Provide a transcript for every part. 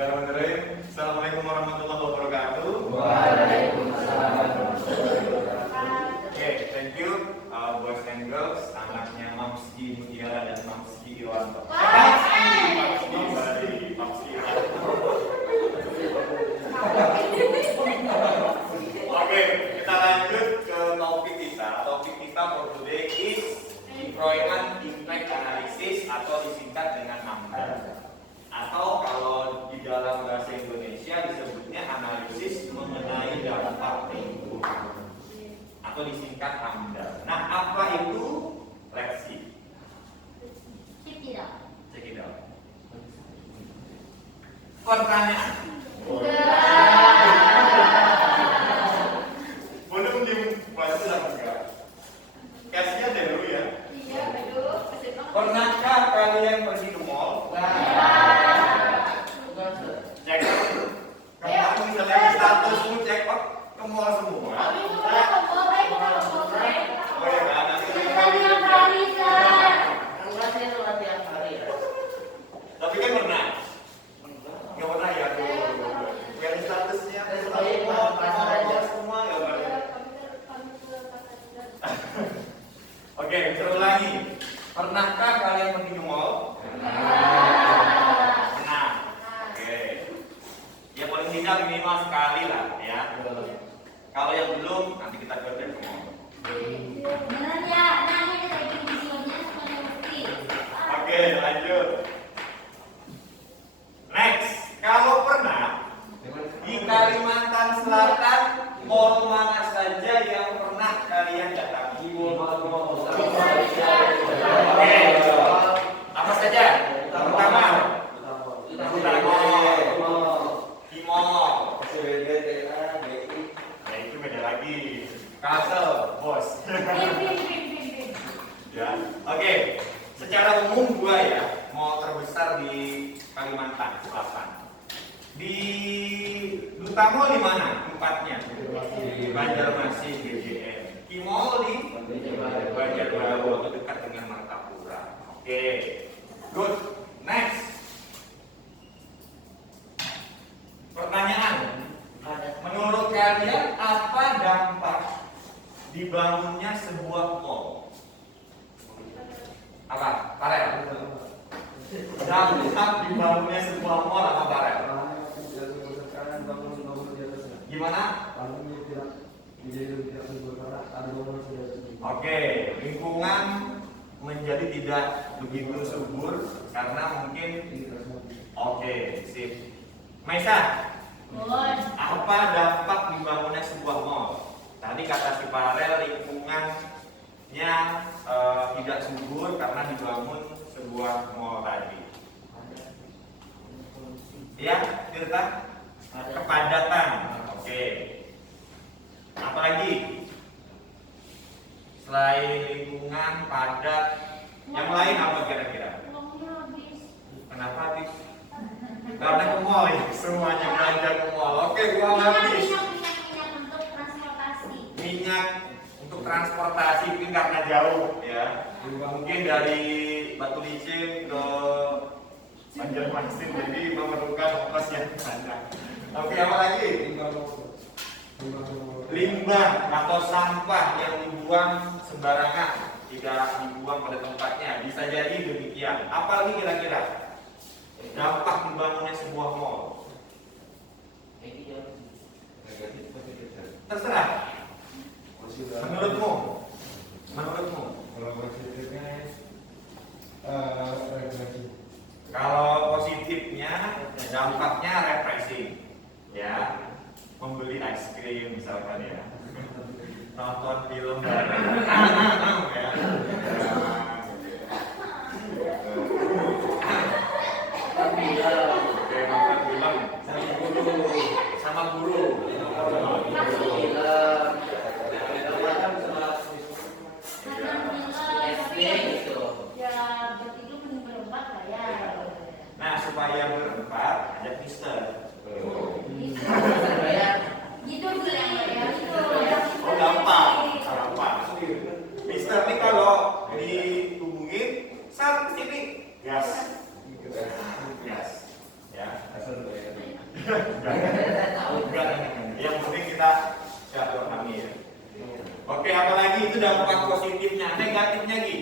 Bismillahirrahmanirrahim. Assalamualaikum warahmatullahi wabarakatuh. Waalaikumsalam warahmatullahi wabarakatuh. Oke, thank you boys and girls, anaknya Mamski Mutiara dan Mamski Iwanto. Oke, kita lanjut ke topik kita. Topik kita for today is Employment Impact Analysis atau disingkat dengan AMDA. Atau kalau di dalam bahasa Indonesia disebutnya analisis mengenai dampak lingkungan atau disingkat AMDA. Nah, apa itu? Let's see. Check it out. Pertanyaan. Belum dibaca enggak? Kasihnya dulu ya. Iya, aduh. Pernahkah kalian pergi ke mall? Cek. Kalau misalnya di statusmu cek ke mall semua. Oh ya kan, nanti tapi kan pernah. Nggak pernah ya? Yang statusnya semua ya pernah. Oke, terulangi. Pernahkah kalian pergi ke mall? Pernah. Oke. Ya paling tidak minimal sekali lah ya. Kalau yang belum, nanti kita kerja ke mall. Oke, lanjut. Next, kalau pernah di Kalimantan Selatan, mall mana saja yang pernah kalian datangi? Oke, apa saja? Pertama, di mall. Ya itu beda lagi. Kasel, bos. Ya, oke. Secara umum gua ya, mall terbesar di Kalimantan Selatan. Di Duta Mall di mana tempatnya? Di Banjarmasin, GJM. Di mall di Banjarbaru atau dekat dengan Martapura. Oke, good. Next. Pertanyaan. Menurut kalian apa dampak dibangunnya sebuah mall? Apa? Parel. Dampak dibangunnya sebuah mall apa Parel? Gimana? Oke, lingkungan menjadi tidak begitu subur karena mungkin. Oke, sip. Maisa, apa dampak dibangunnya sebuah mall? Tadi kata si Parel lingkungannya tidak subur karena dibangun sebuah mall tadi. Ya, Tirta? Kepadatan. Oke. Apalagi? Selain lingkungan padat, yang lain apa kira-kira? Kenapa habis? Karena ke mall ya, semuanya belanja ke mall. Oke, uang habis. Minyak untuk transportasi mungkin karena jauh ya. Mungkin dari Batu Licin ke Banjarmasin jadi memerlukan ongkos yang panjang. Oke, apa lagi? Limbah atau sampah yang dibuang sembarangan, tidak dibuang pada tempatnya. Bisa jadi demikian. Apa lagi kira-kira dampak dibangunnya sebuah mall? Terserah. Menurutmu? Kalau positifnya dampaknya refreshing, ya, membeli es krim misalkan ya, nonton film bareng, ya. Oke, nonton film sama guru. Nah, supaya berempat ada mister. Oh, gampang. Mister nih kalau dihubungin saat kesini gas. Ya. dampak positifnya, negatifnya Gi.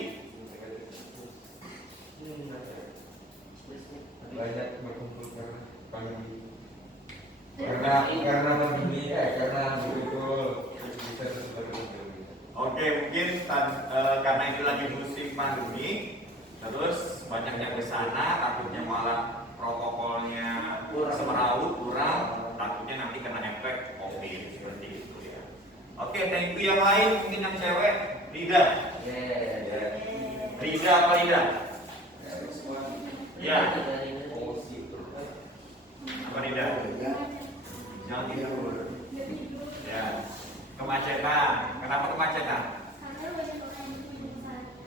Banyak berkumpul karena pandemi. Karena pandemi karena betul bisa terus berkumpul. Oke, mungkin karena itu lagi musim pandemi, terus banyaknya ke sana, takutnya malah protokolnya semeraut, kurang, takutnya nanti kena efek COVID seperti itu ya. Oke, thank you. Yang lain mungkin yang cewek, Rida. Rida apa Rida? Ya. Apa Rida? Jangan tidur. Ya. Kemacetan. Kenapa kemacetan?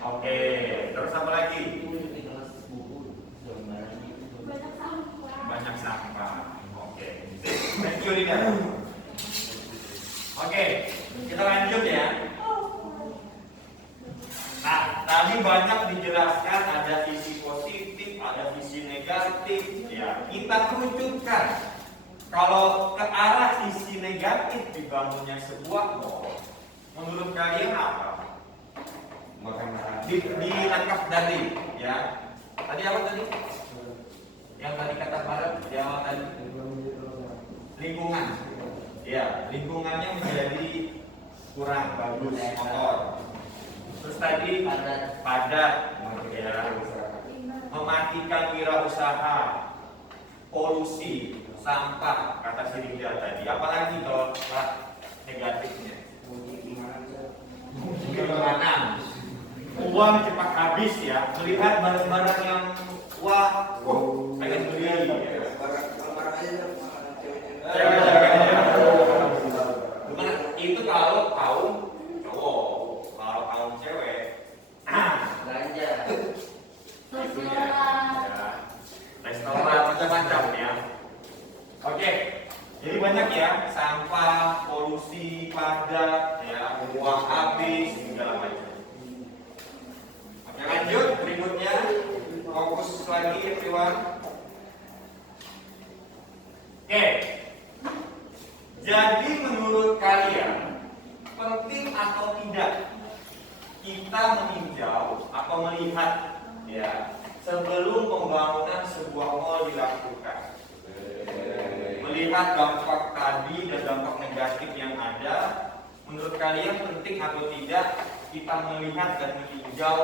Oke. Terus apa lagi? Banyak sampah. Oke. Thank you Rida. Oke, kita lanjut ya. Nah, tadi banyak dijelaskan ada sisi positif, ada sisi negatif. Ya, kita kerucutkan. Kalau ke arah sisi negatif dibangunnya sebuah mall, menurut kalian apa? Dilengkap dari, ya. Tadi apa tadi? Yang tadi kata Barat, yang tadi lingkungan. Ya, lingkungannya menjadi kurang bagus, kotor. Terus tadi padat, ya, mematikan wirausaha, polusi, sampah, kata si Rida tadi. Apalagi kalau negatifnya? Gimana? Uang cepat habis ya. Melihat barang-barang yang wah, pengen beli. Gimana? Itu kalau kaum cowok, kalau kaum cewek, Belanja. restoran macam-macam ya. Oke, jadi banyak ya, sampah, polusi, padat, ya, uang habis, segala macam. Oke, lanjut berikutnya, fokus lagi everyone. Oke, jadi menurut kalian penting atau tidak kita meninjau atau melihat ya sebelum pembangunan sebuah mall dilakukan? Melihat dampak tadi dan dampak negatif yang ada, menurut kalian penting atau tidak kita melihat dan meninjau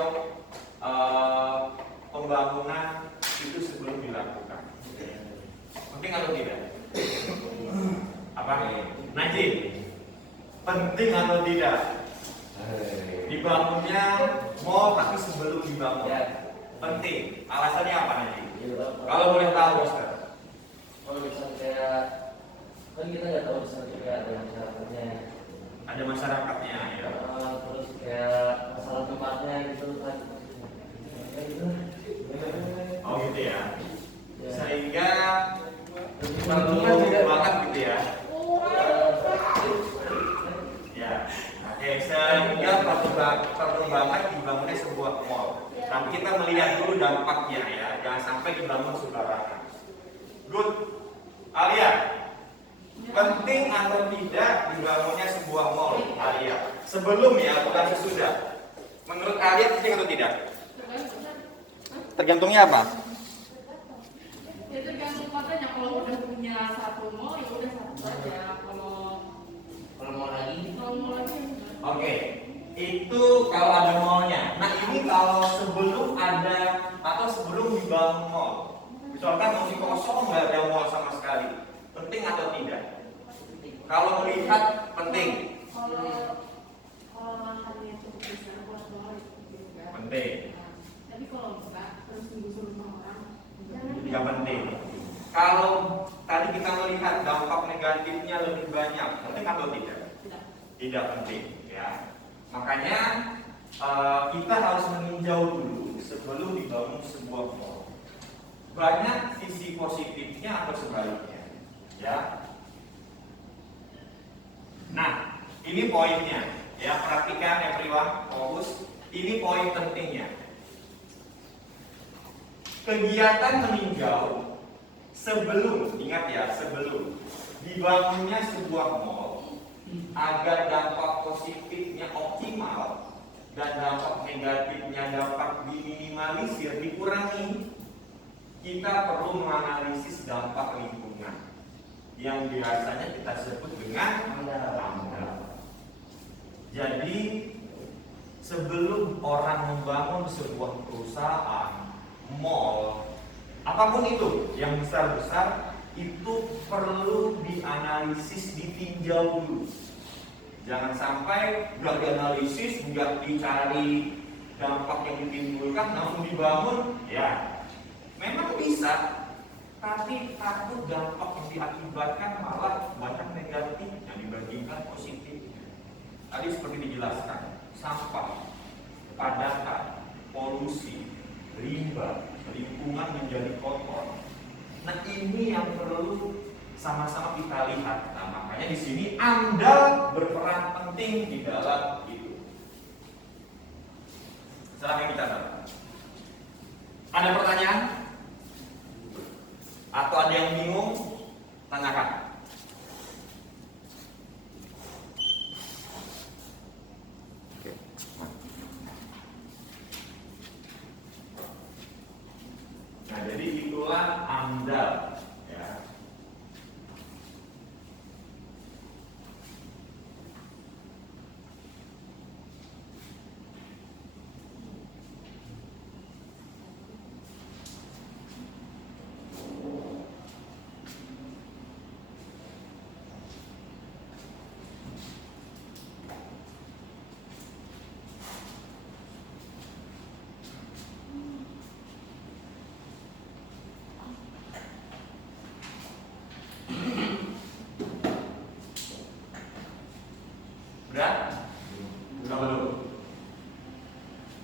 pembangunan itu sebelum dilakukan? Penting atau tidak? Apa? Najib, penting atau tidak dibangunnya mall tapi sebelum dibangun? Penting. Alasannya apa Najib? Kalau boleh tahu Ustaz. Kalau misalnya kayak kan kita nggak tahu misalnya kayak ada masyarakatnya, Ada masyarakatnya ya. terus kayak masalah tempatnya gitu kan. Oh gitu ya. Ya. Sehingga perlu banget gitu ya. Ya. Oke, sehingga perlu banget dibangunnya sebuah mall. Tapi kita melihat dulu dampaknya ya, jangan sampai dibangun sembarangan. Good. Alia, penting atau tidak dibangunnya sebuah mall? Alia, sebelum ya, bukan sesudah. Menurut Alia penting atau tidak? Tergantungnya apa? Ya tergantung katanya, kalau udah punya satu mall ya udah satu saja. Kalau mau lagi mau lagi Oke, itu kalau ada mallnya. Nah ini kalau sebelum ada atau sebelum dibangun mall, misalkan masih kosong nggak ada mall sama sekali, penting atau tidak? Kalau melihat penting, kalau lahannya cukup besar buat mall itu juga penting, tapi kalau enggak terus tunggu rumah orang nggak penting. Kalau tadi kita melihat dampak negatifnya lebih banyak, penting atau tidak? Tidak penting, ya. Makanya kita harus meninjau dulu sebelum dibangun sebuah mall. Banyak sisi positifnya atau sebaliknya, ya. Nah, ini poinnya, ya. Perhatikan everyone, fokus. Ini poin pentingnya. Kegiatan meninjau sebelum, ingat ya, sebelum dibangunnya sebuah mall agar dampak positifnya optimal, dan dampak negatifnya dapat diminimalisir, dikurangi, kita perlu menganalisis dampak lingkungan yang biasanya kita sebut dengan AMDAL. Jadi sebelum orang membangun sebuah perusahaan, mall, apapun itu yang besar-besar, itu perlu dianalisis, ditinjau dulu. Jangan sampai nggak dianalisis, nggak dicari dampak yang ditimbulkan, langsung dibangun. Ya, memang bisa, tapi takut dampak yang diakibatkan malah banyak negatifnya dibandingkan positifnya. Tadi seperti dijelaskan, sampah, kepadatan, polusi, limbah, lingkungan menjadi kotor. Nah, ini yang perlu sama-sama kita lihat. Nah, makanya di sini AMDAL berperan penting di dalam itu. Silahkan kita tahu. Ada pertanyaan? Atau ada yang bingung? Tanyakan. Nah, jadi itulah AMDAL. Ya. Udah? Udah belum?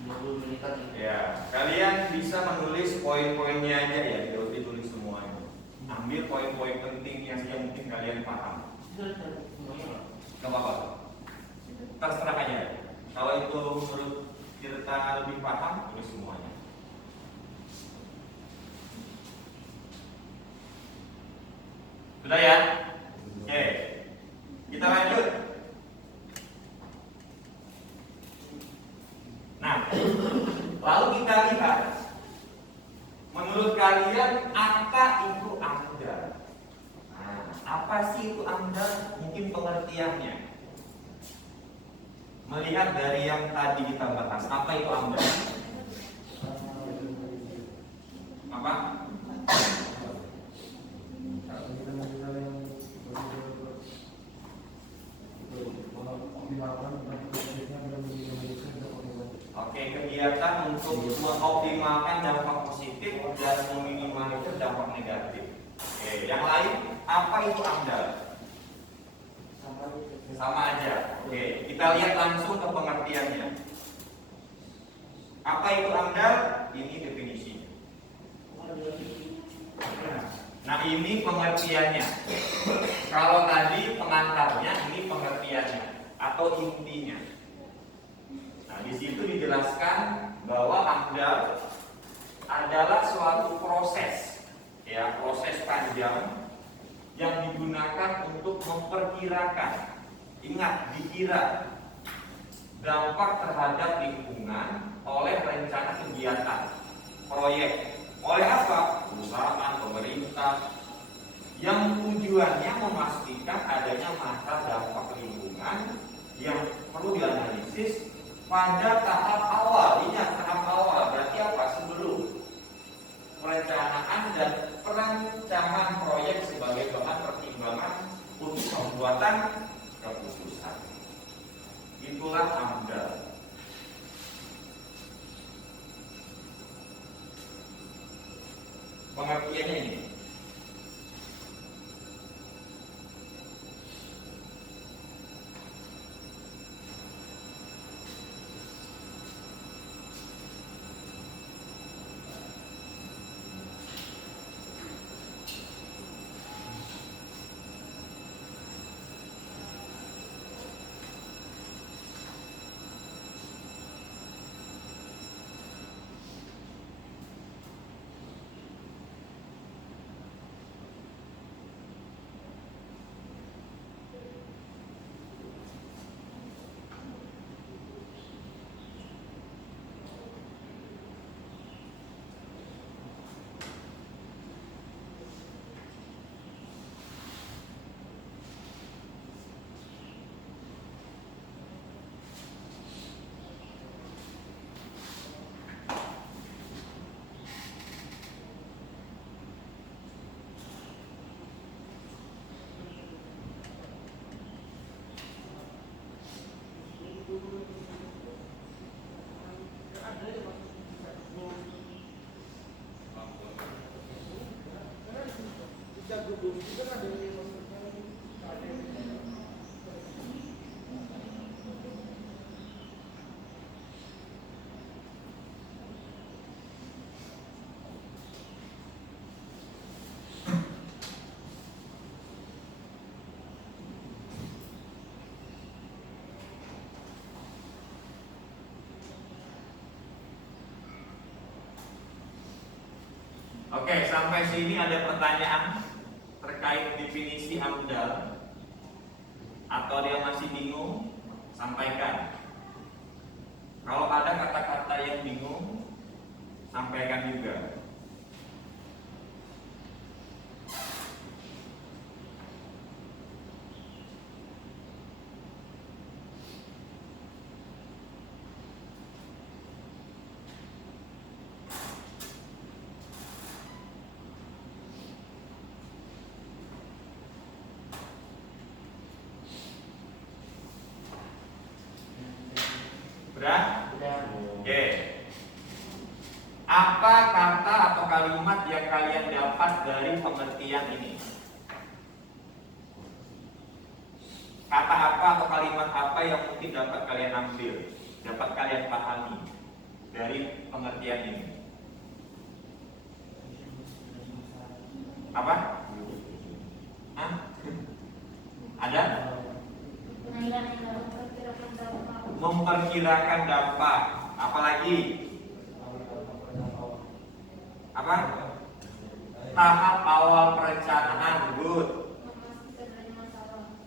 20 menitan. Ya, kalian bisa menulis poin-poinnya aja ya, tidak ditulis semuanya. Ambil poin-poin penting yang mungkin kalian paham. Gak apa-apa. Terserah aja. Kalau itu menurut kita lebih paham, tulis semuanya. Sudah ya? Oke. Kita lanjut. Nah, lalu kita lihat, menurut kalian apa itu AMDAL? Nah, apa sih itu AMDAL? Mungkin pengertiannya. Melihat dari yang tadi kita bahas, apa itu AMDAL? Apa? Oke, kegiatan untuk mengoptimalkan dampak positif dan meminimalisir dampak negatif. Oke, yang lain, apa itu AMDAL? Sama aja. Oke, kita lihat langsung ke pengertiannya. Apa itu AMDAL? Ini definisinya. Nah, ini pengertiannya. Kalau tadi pengantarnya, ini pengertiannya atau intinya. Nah, di situ dijelaskan bahwa AMDAL adalah suatu proses, ya, proses panjang yang digunakan untuk memperkirakan, ingat, dikira dampak terhadap lingkungan oleh rencana kegiatan, proyek, oleh apa? Perusahaan, pemerintah, yang tujuannya memastikan adanya masa dampak lingkungan yang perlu dianalisis pada tahap awal. Ingat, tahap awal berarti apa? Sebelum perencanaan dan perancangan proyek sebagai bahan pertimbangan untuk pembuatan keputusan. Itulah AMDAL. Pengertiannya ini. Oke, sampai sini ada pertanyaan terkait definisi AMDAL atau dia masih bingung, sampaikan. Kalau ada kata-kata yang bingung, sampaikan juga. Udah? Oke. Apa kata atau kalimat yang kalian dapat dari pengertian ini? Kata apa atau kalimat apa yang mungkin dapat kalian ambil, dapat kalian pahami dari pengertian ini? Apa? Hah? Ada? Memperkirakan dampak. Apalagi? Apa? Tahap awal perencanaan. Good.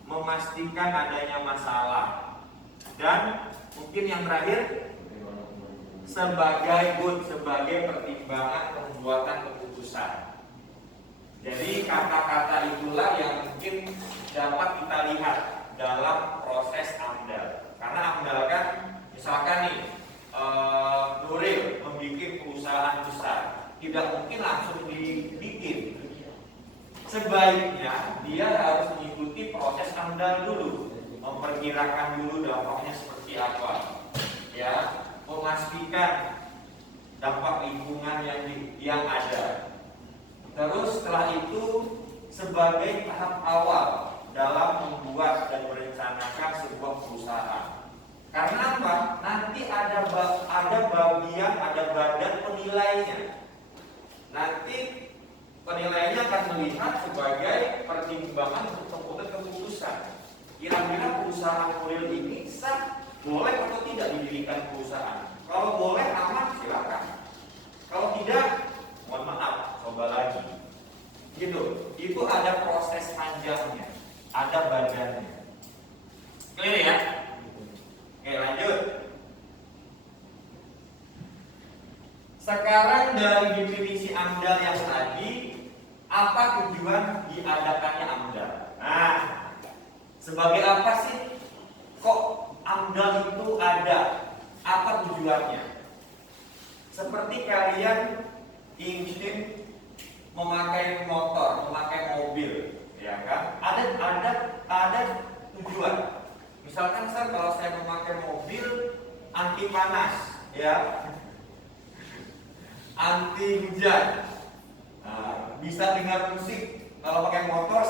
Memastikan adanya masalah. Dan mungkin yang terakhir, sebagai pertimbangan pembuatan keputusan. Jadi kata-kata itulah yang mungkin dapat kita lihat dalam proses AMDAL. Karena AMDAL kan, misalkan nih, Nuril membuat perusahaan besar, tidak mungkin langsung dibikin. Sebaiknya dia harus mengikuti proses AMDAL dulu, memperkirakan dulu dampaknya seperti apa, ya, memastikan dampak lingkungan yang ada. Terus setelah itu sebagai tahap awal dalam membuat dan merencanakan sebuah perusahaan. Karena apa? Nanti ada badan penilainya. Nanti penilainya akan melihat sebagai pertimbangan untuk membuat keputusan. Kira-kira perusahaan Nuril ini sah, boleh atau tidak didirikan perusahaan? Kalau boleh aman, silakan. Kalau tidak, mohon maaf, coba lagi. Gitu. Itu ada proses panjangnya, ada badannya. Clear ya? Oke, lanjut. Sekarang dari definisi AMDAL yang tadi, apa tujuan diadakannya AMDAL? Nah, sebagai apa sih kok AMDAL itu ada? Apa tujuannya? Seperti kalian ingin memakai motor, memakai mobil, ya kan? Ada tujuan. Misalkan kalau saya memakai mobil anti panas, ya, anti hujan, bisa dengar musik. Kalau pakai motor,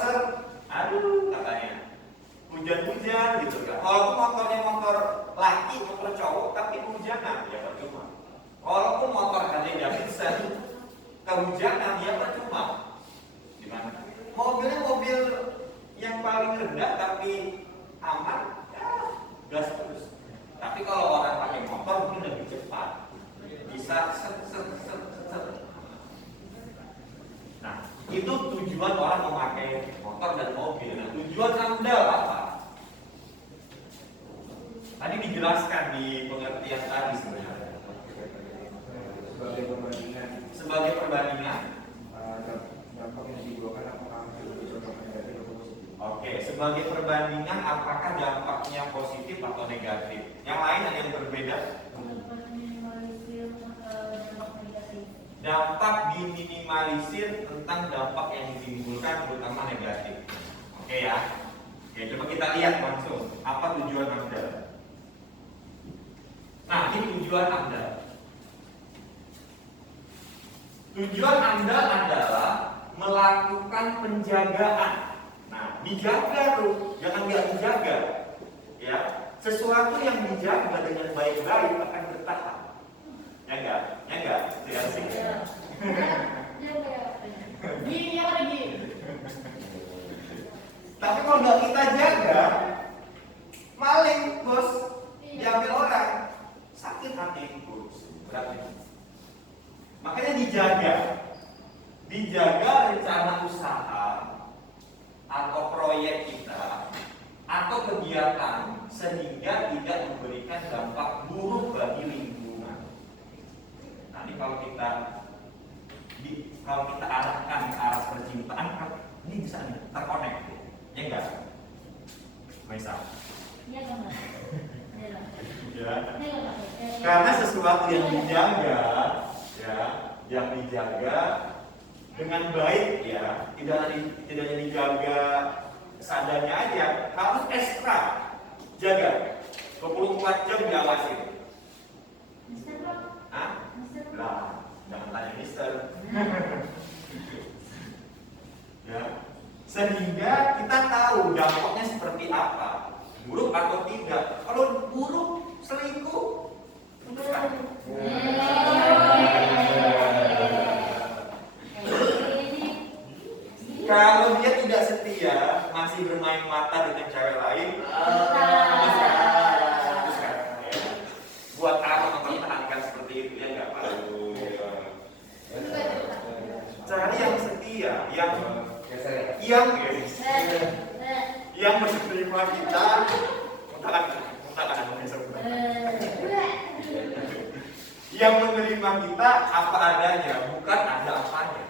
aduh katanya hujan-hujan gitu kan. Walaupun motornya motor laki, motor cowok, tapi hujanan ya percuma. Walaupun motor Harley Davidson kehujanan ya percuma. Gimana? Mobilnya mobil yang paling rendah tapi aman, ya gas terus. Tapi kalau orang pakai motor mungkin lebih cepat, bisa set. Nah, itu tujuan orang memakai motor dan mobil. Nah, tujuan AMDAL apa? Tadi dijelaskan di pengertian tadi sebenarnya. Sebagai perbandingan. Dampak yang ditimbulkan apakah lebih condong negatif atau positif? Oke, sebagai perbandingan apakah dampaknya positif atau negatif? Yang lain ada yang berbeda? Dampak diminimalisir tentang dampak yang ditimbulkan terutama negatif. Oke ya. Oke, coba kita lihat langsung apa tujuan AMDAL. Nah, ini tujuan AMDAL. Tujuan AMDAL adalah melakukan penjagaan. Nah, dijaga tuh, jangan nggak dijaga. Ya, sesuatu yang dijaga dengan baik-baik akan bertahan. Ya enggak? Ya enggak? Tidak asik. Gini apa lagi? Tapi kalau nggak kita jaga, maling bos, diambil orang, sakit hati bos. Berat. Makanya dijaga rencana usaha atau proyek kita atau kegiatan sehingga tidak memberikan dampak buruk bagi lingkungan. Nanti kalau kita arahkan ke arah percintaan, ini bisa terkonek, ya enggak? Misal. Iya benar. Ya. Karena sesuatu yang dijaga, ya, yang dijaga dengan baik, ya, tidak hanya dijaga seadanya aja, harus ekstra jaga 24 jam diawasin. Mister Bro. Hah? Mister Bro. Lah, jangan tanya mister. Ya, sehingga kita tahu dampaknya seperti apa, buruk atau tidak. Kalau buruk, selingkuh, putuskan. Kalau dia tidak setia, masih bermain mata dengan cewek lain, putuskan. Buat apa mempertahankan seperti itu, ya nggak Pak? Cari yang setia, yang menerima kita, yang menerima kita apa adanya, bukan ada apanya.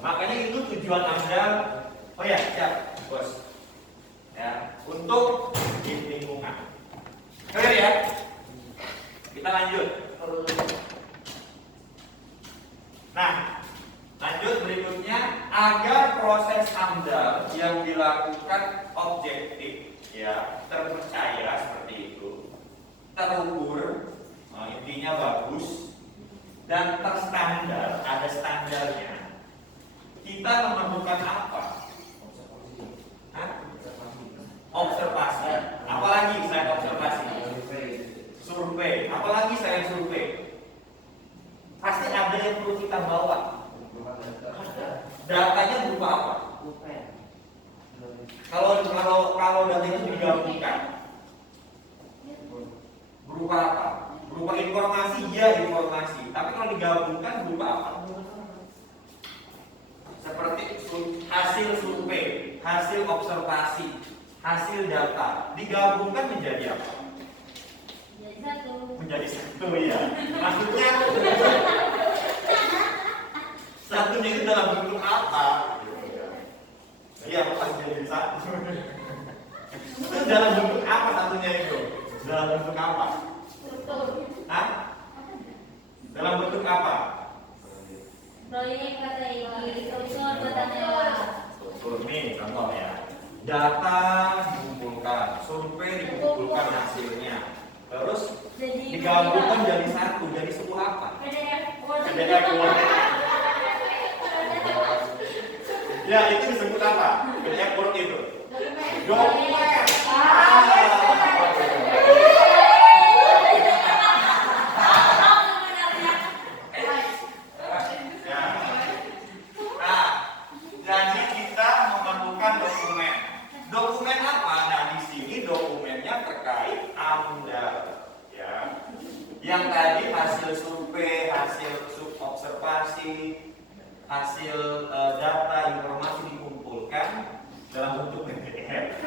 Makanya itu tujuan Anda. Oh ya, siap, bos. Ya, untuk di lingkungan. Clear ya? Kita lanjut. Nah, lanjut berikutnya, agar proses AMDAL yang dilakukan objektif, ya, terpercaya seperti itu, terukur, intinya bagus, dan terstandar, ada standarnya. Kita memerlukan apa? Hah? Observasi. Apalagi selain observasi? Survei. Apalagi selain survei? Pasti ada yang perlu kita bawa. Datanya berupa apa? Kalau data itu digabungkan, berupa apa? Berupa informasi, ya informasi. Tapi kalau digabungkan berupa apa? Seperti hasil survei, hasil observasi, hasil data, digabungkan menjadi apa? Menjadi satu, ya. Maksudnya satunya itu dalam bentuk apa? Iya, pasti jadi satu. Itu dalam bentuk apa satunya itu? Dalam bentuk apa? Hah? Dalam bentuk apa? Proyek strategi, struktur data. Struktur nih contoh ya. Data dikumpulkan, survei dikumpulkan hasilnya, terus digabungkan jadi satu, jadi sebuah apa? PDF Word. Ya, itu disebut apa? PDF Word itu. Dokumen. Jadi kita memerlukan dokumen. Dokumen apa? Nah, di sini dokumennya terkait AMDAL, ya. Yang tadi hasil survei, hasil observasi, hasil data, informasi dikumpulkan dalam bentuk PDF.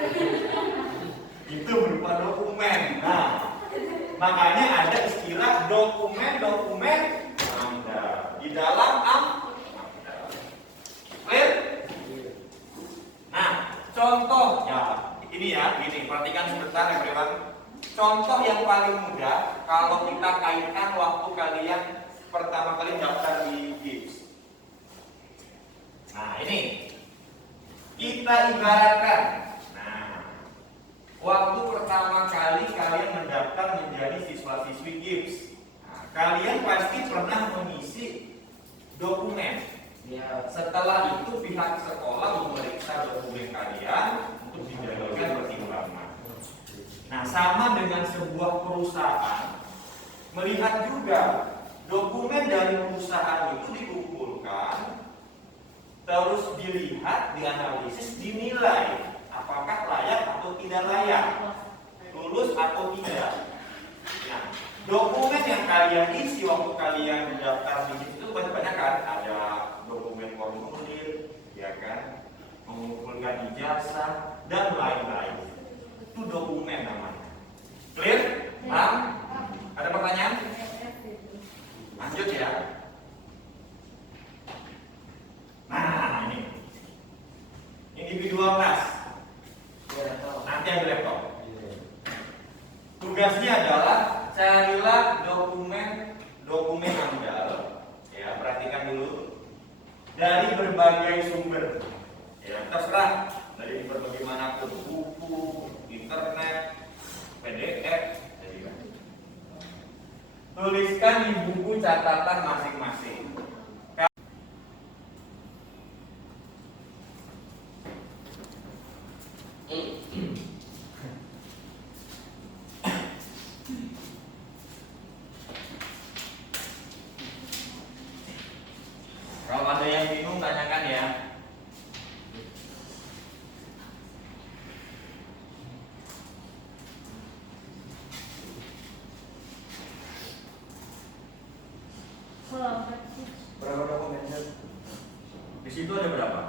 Itu berupa dokumen. Nah, makanya ada istilah dokumen AMDAL di dalam AMDAL. Clear? Nah, contohnya ini ya, gini, perhatikan sebentar ya, everyone. Contoh yang paling mudah kalau kita kaitkan waktu kalian pertama kali daftar di GIPS. Nah, ini kita ibaratkan. Nah, waktu pertama kali kalian mendaftar menjadi siswa-siswi GIPS. Nah, kalian pasti pernah mengisi dokumen. Ya. Setelah itu pihak sekolah memeriksa dokumen kalian untuk dijadikan pertimbangan. Nah, sama dengan sebuah perusahaan, melihat juga dokumen dari perusahaan itu dikumpulkan, terus dilihat, dianalisis, dinilai apakah layak atau tidak layak, lulus atau tidak. Nah, dokumen yang kalian isi waktu kalian daftar di situ banyak kan, ada dokumen formulir, ya kan, mengumpulkan ijazah dan lain-lain. Itu dokumen namanya. Clear? Paham? Ada pertanyaan? Lanjut ya. Nah, ini individual task. Nanti ada laptop. Tugasnya adalah carilah dokumen amdal. Ya, perhatikan dulu dari berbagai sumber. Ya, terserah dari berbagai manapun, buku, internet, PDF, jadi kan. Tuliskan di buku catatan masing-masing. Kalau ada yang bingung tanyakan ya. Berapa dokumennya? Di situ ada berapa?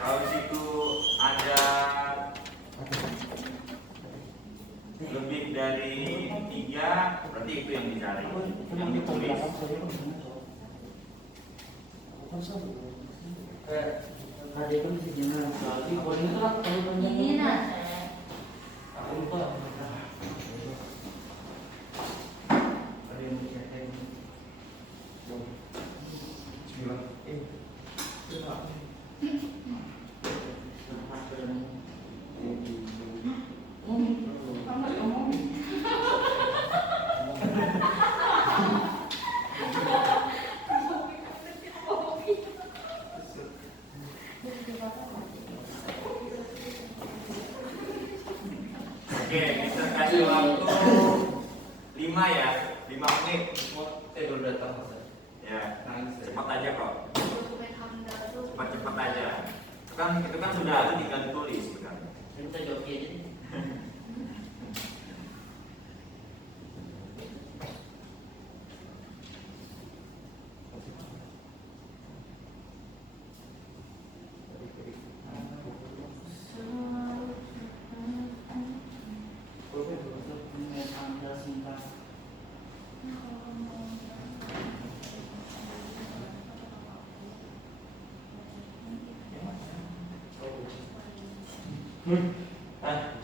Kalau di situ ada lebih dari 3, berarti itu yang dicari, yang ditulis. Kayak ada itu bisa jangan lagi. Kalau ini tuh kalau panjang Ini nah. aku lupa. Ada yang bisa kayak Bismillah. Oke, kita kasih waktu 5 ya, 5 menit. baru datang Mas. Ya, Nangis. cepat aja kok. Dokumen amdal itu Cepat-cepat aja. Itu kan sudah ada, tinggal ditulis bukan? Kita joki aja nih.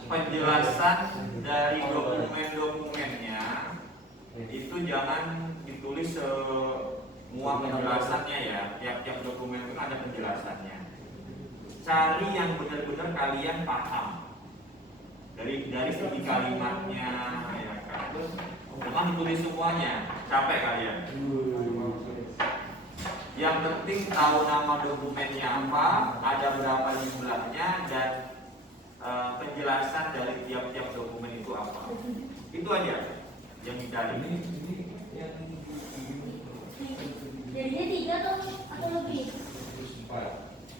Penjelasan dari dokumen-dokumennya itu jangan ditulis semua penjelasannya ya. Tiap-tiap dokumen itu ada penjelasannya. Cari yang benar-benar kalian paham dari segi kalimatnya, ya kan. Jangan ditulis semuanya, capek kalian. Yang penting tahu nama dokumennya apa, ada berapa jumlahnya, dan penjelasan dari tiap-tiap dokumen itu apa. Itu aja yang dicari. jadinya 3 atau lebih?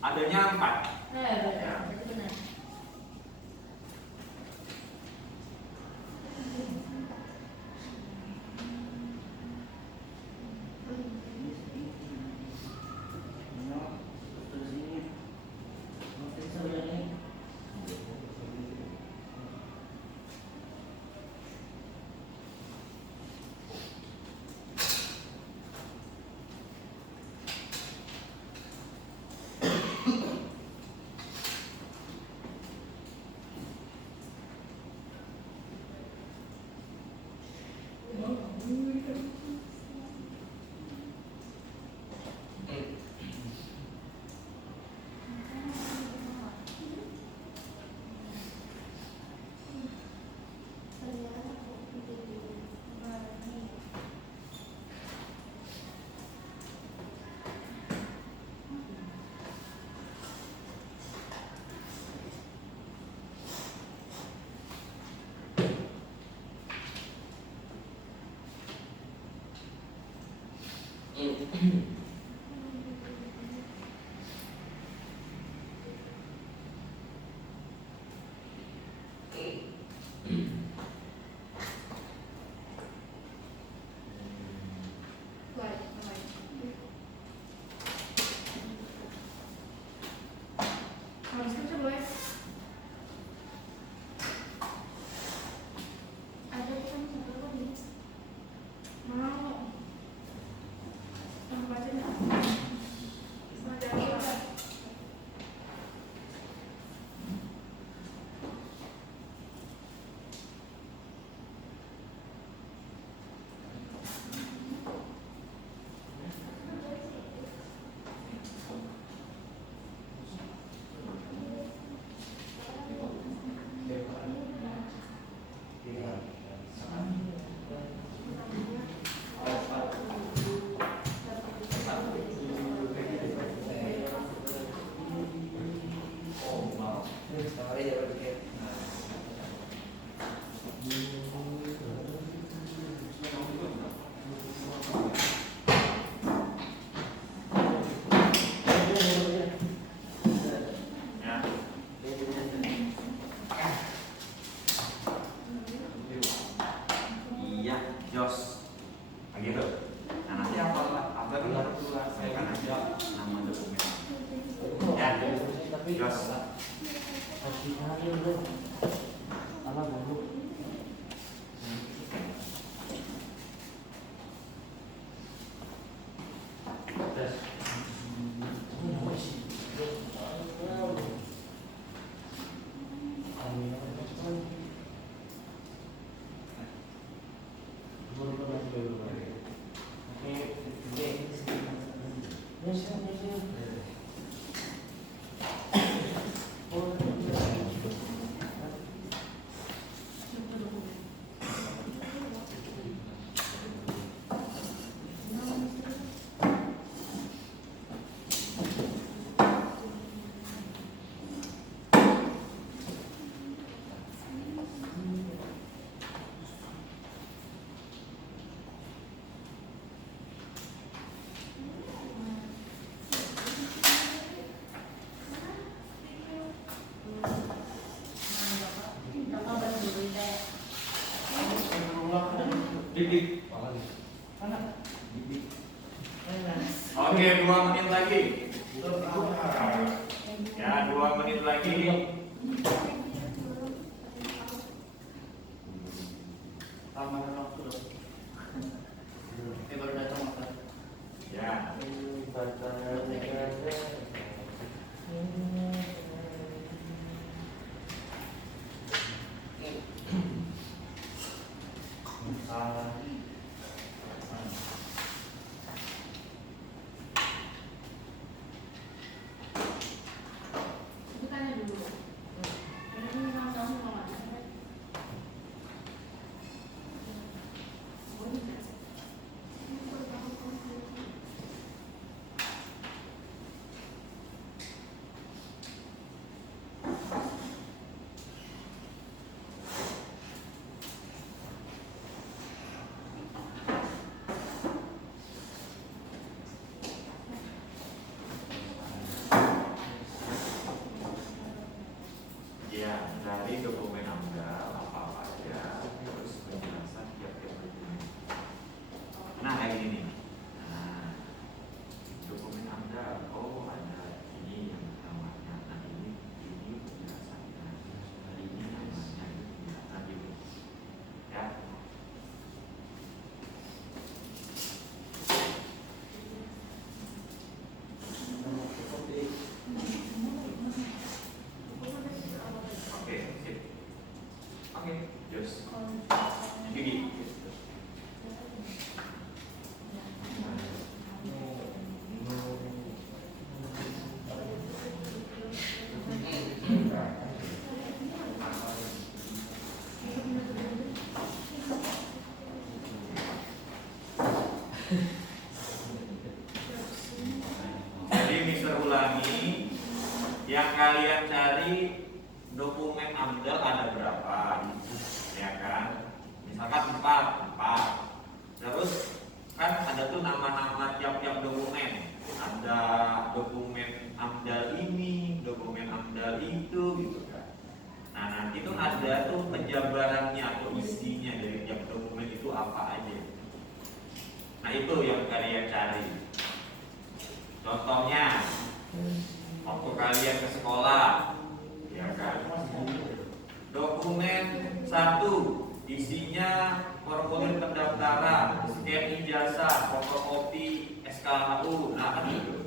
Adanya 4. Benar. Benar. Habis kerja boleh? Ada kan sebentar lagi. Mau? Yang bacanya? Ada apa? Iya, Jos. Begitu. Nah, nanti apa dulu? Saya akan aja nama dokumen. Ya, Jos. Didik. Oke, 2 menit lagi. Ya, 2 menit lagi. Tambahan waktu dong. Ini baru datang makan. Ya. Aku tanya dulu. Ini sama kamu mau nggak? Ya, dari dokumen AMDAL apa aja, terus penjelasan tiap-tiap dokumen. Nah, kayak gini nih. Nah, dokumen AMDAL, oh ada ini yang namanya, nah ini penjelasannya, nah ini namanya, nah gitu. Ya. Oke, sip. Oke, Jos. Gigi. Jadi Mister ulangi, yang kalian cari dokumen AMDAL ada berapa, ya kan? Misalkan 4. Terus kan ada tuh nama-nama tiap-tiap Nah itu yang kalian cari. Contohnya waktu kalian ke sekolah, ya kan? Dokumen 1 isinya formulir pendaftaran, scan ijazah, fotokopi SKHU, nah kan itu.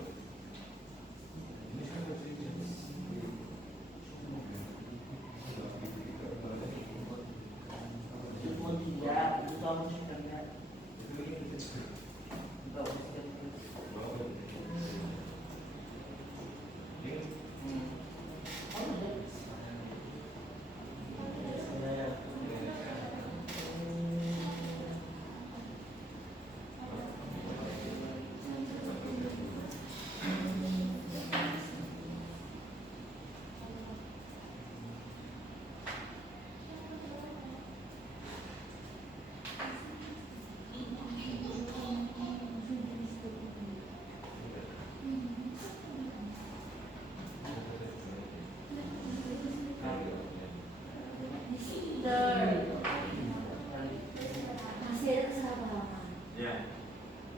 Masih ada kesalahpahaman. Ya.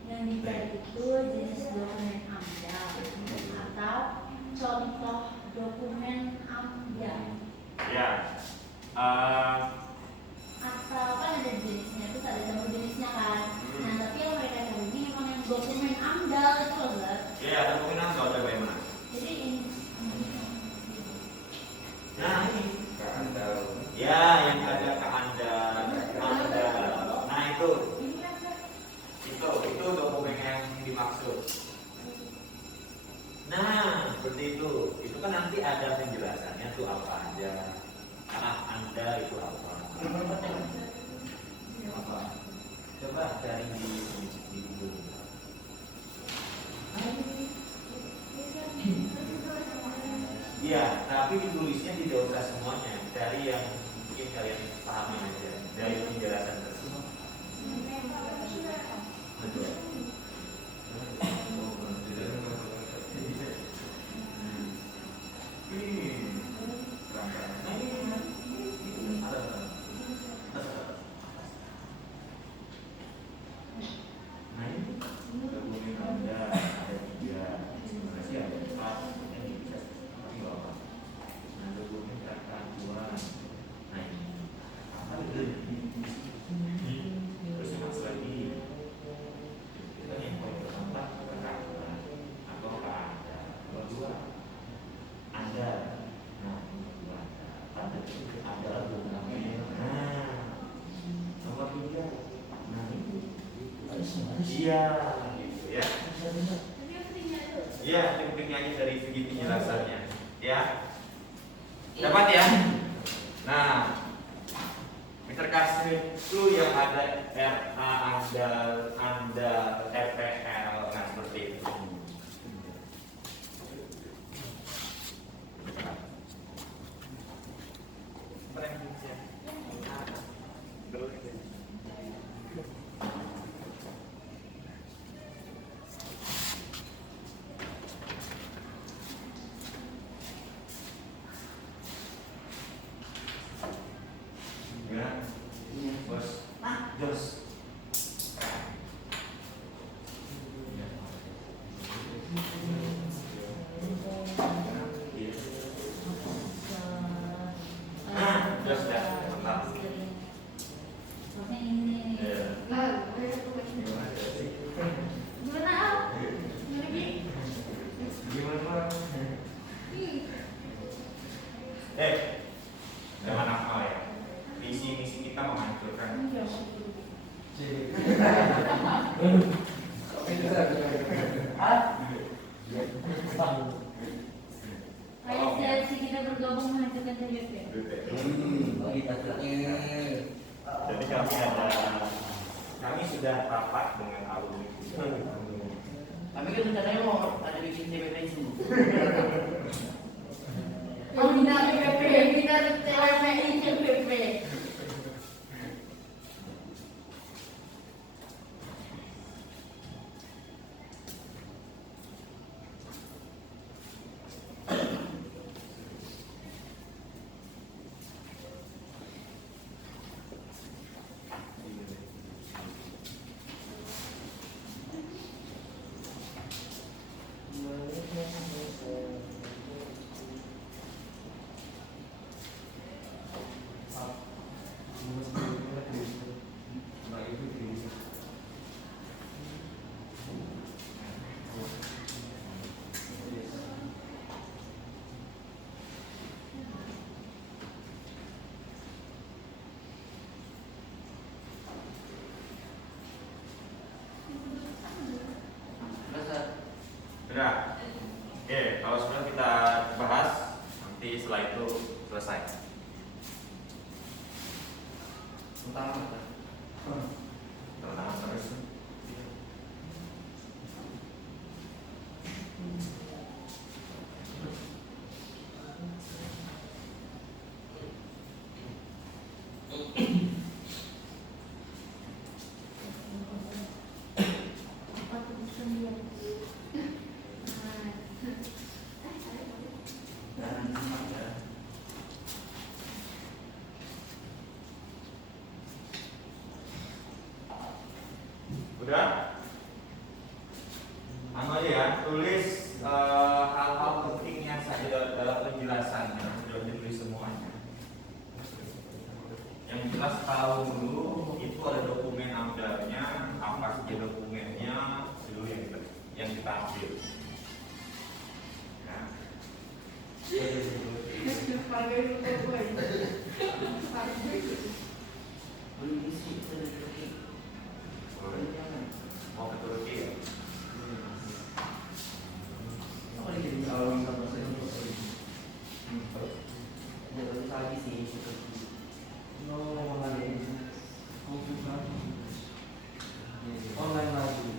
Yang dicari itu jenis dokumen AMDAL atau contoh dokumen AMDAL. Ya. Atau kan ada jenisnya, terus ada campur jenisnya kan. Nah tapi yang mereka cari ini memang yang dokumen AMDAL itu loh, Zat. Ya, dokumen apa ada bagaimana? Jadi ini. Nah ini. Ya, yang ada ke Anda. Nah itu dokumen yang dimaksud. Nah, seperti itu. Itu kan nanti ada penjelasannya tuh apa aja. Anak Anda itu apa? Apa? Coba cari di Google. Iya, tapi ditulisnya tidak usah semuanya. Dari yang mungkin kalian pahami aja. Dari penjelasan tersebut. Betul. Iya, gitu ya. Iya, pentingnya dari segi penjelasannya, ya. Dapat ya? Nah, Mister kasih clue yang ada RA, Anda, RPL, nah seperti itu. Jos. Jos ya, mantap. Gimana Al? Gimana? Jangan apa ya. Misi kita menghancurkan. Kayak si kita bergabung menghancurkan TJP. Jadi kami sudah rapat dengan alumni. Tapi kan rencananya mau ada bikin TPP di sini. Bina TPP, bina TPP. tulis hal-hal pentingnya saja dalam penjelasannya, sudah ditulis semuanya. Yang jelas tahu dulu itu ada dokumen AMDAL-nya, apa saja dokumennya, dulu yang kita ambil. Ya. Harga itu gue. Harga itu. Mau ke Turki ya? Online lagi.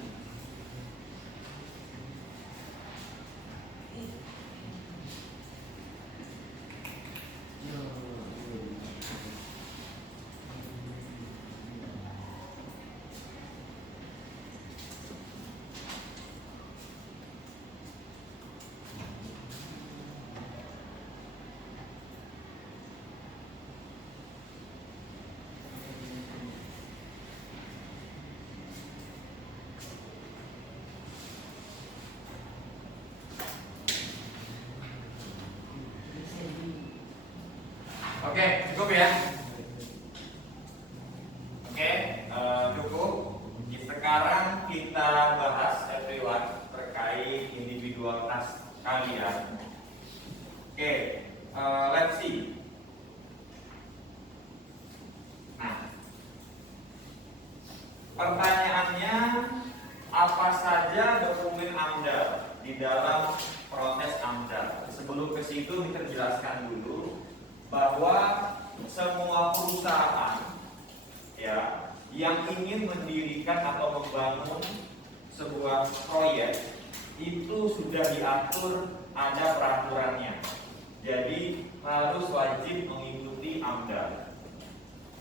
Oke, cukup ya. Oke, cukup. Sekarang kita bahas everyone terkait individualitas kalian. Oke, let's see. Nah, pertanyaannya, apa saja dokumen AMDAL di dalam proses AMDAL? Sebelum ke situ kita jelaskan dulu bahwa semua perusahaan ya yang ingin mendirikan atau membangun sebuah proyek itu sudah diatur, ada peraturannya. Jadi harus wajib mengikuti AMDAL.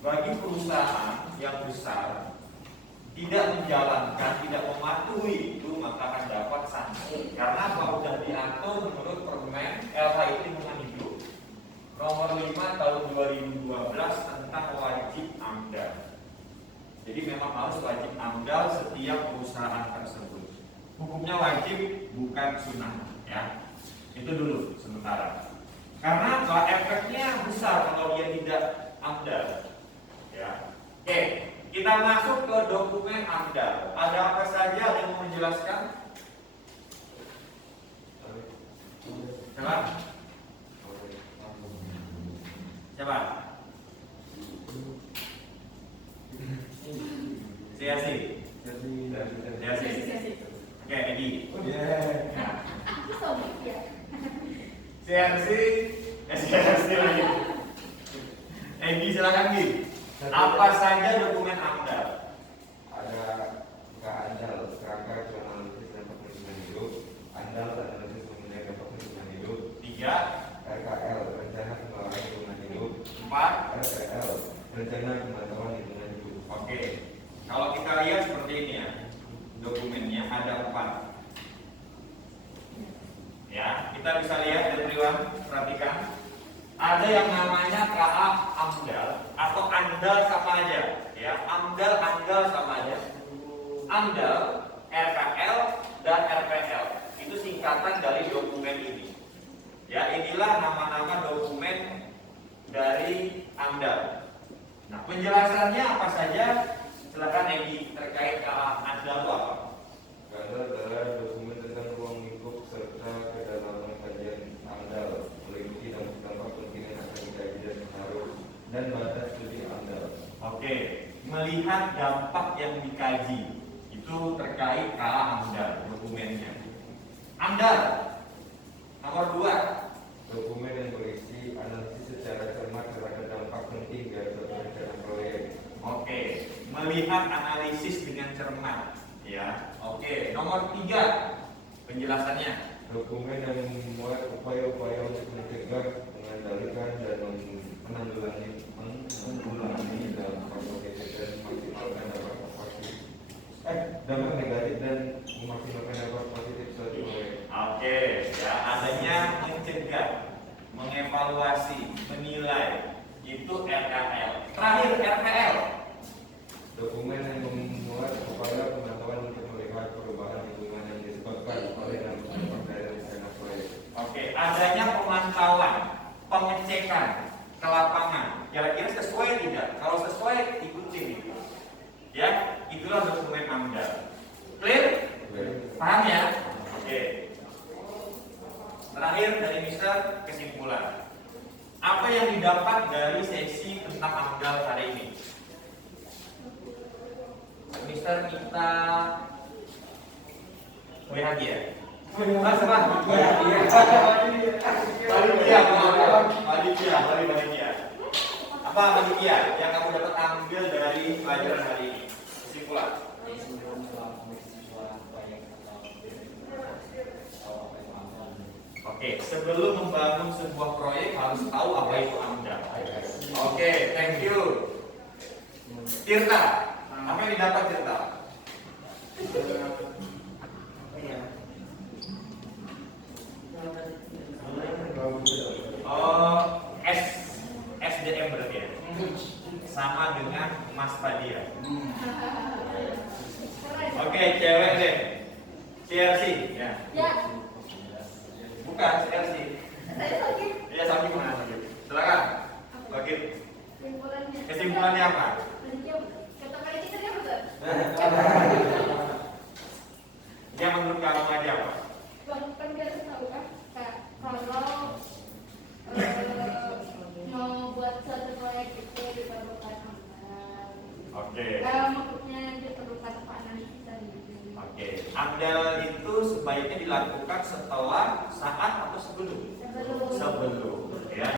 Bagi perusahaan yang besar tidak menjalankan, tidak mematuhi itu, maka akan dapat sanksi. Karena kalau sudah diatur menurut Permen LHI Lingkungan Hidup Nomor 5 tahun 2012 tentang wajib AMDAL. Jadi memang harus wajib AMDAL setiap perusahaan tersebut. Hukumnya wajib, bukan sunnah, ya. Itu dulu sementara. Karena efeknya besar kalau dia tidak AMDAL. Ya. Oke, kita masuk ke dokumen AMDAL. Ada apa saja yang mau menjelaskan? Coba. Siapa? Siasi. Oke, Edi. Aku sobek ya. Siasi lagi. Edi, silakan Gi. Apa saja dokumen AMDAL? Ada AMDAL, kerangka nasional analisis dan penelitian hidup, AMDAL dan analisis pemilihan dampak lingkungan hidup. 3, RKL, rencana pengelolaan lingkungan hidup. 4. RPL, rencana pemantauan lingkungan hidup. Oke. Kalau kita lihat seperti ini ya, dokumennya ada 4. Ya, kita bisa lihat everyone, perhatikan. Ada yang namanya KA AMDAL atau AMDAL sama aja, ya. AMDAL sama aja. AMDAL, RKL dan RPL itu singkatan dari dokumen ini. Ya, inilah nama-nama dokumen dari AMDAL. Nah, penjelasannya apa saja? Silakan Edi, terkait AMDAL itu apa? AMDAL adalah dokumen tentang ruang lingkup serta kedalaman kajian AMDAL, meliputi dampak penting yang akan dikaji dan pengaruh dan batas studi AMDAL. Oke, melihat dampak yang dikaji itu terkait AMDAL dokumennya. AMDAL nomor 2. Dokumen yang berisi analisis secara cermat terhadap dampak penting dari suatu rencana proyek. Oke, melihat analisis dengan cermat, ya. Oke, nomor 3 penjelasannya. Dokumen yang memuat upaya-upaya untuk mencegah, mengendalikan dan menanggulangi dampak positif dan memaksimalkan dampak negatif dan memaksimalkan dampak positif suatu proyek. Oke, ya, adanya mencegah, mengevaluasi, menilai, itu RKL. Terakhir RPL. Dokumen yang memuat upaya pemantauan untuk melihat perubahan lingkungan yang disebabkan oleh dampak AMDAL. Clear? Paham ya? Oke. Terakhir dari Mister, kesimpulan. Apa yang didapat dari sesi tentang AMDAL hari ini? Mister kita bahagia. Mas, bahagia. Apa bahagia yang kamu dapat ambil dari pelajaran hari ini? Kesimpulan. Oke, sebelum membangun sebuah proyek harus tahu apa itu AMDAL. Oke, thank you. Tirta, apa yang didapat Tirta? Oh, SDM berarti ya? Sama dengan Mas Fadia. Oke, cewek deh. CRC, ya. Ya, Bukan CRC. saya sakit. Iya, sakit mana sakit? Silakan. Sakit. Kesimpulannya. Kesimpulannya apa? Kata kali kita kan betul. Dia menurut kamu aja apa? Bang, kan kita tahu kan, Kak, kalau mau buat suatu proyek itu diperlukan AMDAL. Oke. Maksudnya diperlukan apa analisis dan gitu. Oke. AMDAL itu sebaiknya dilakukan setelah, saat, atau sebelum? Sebelum. Sebelum.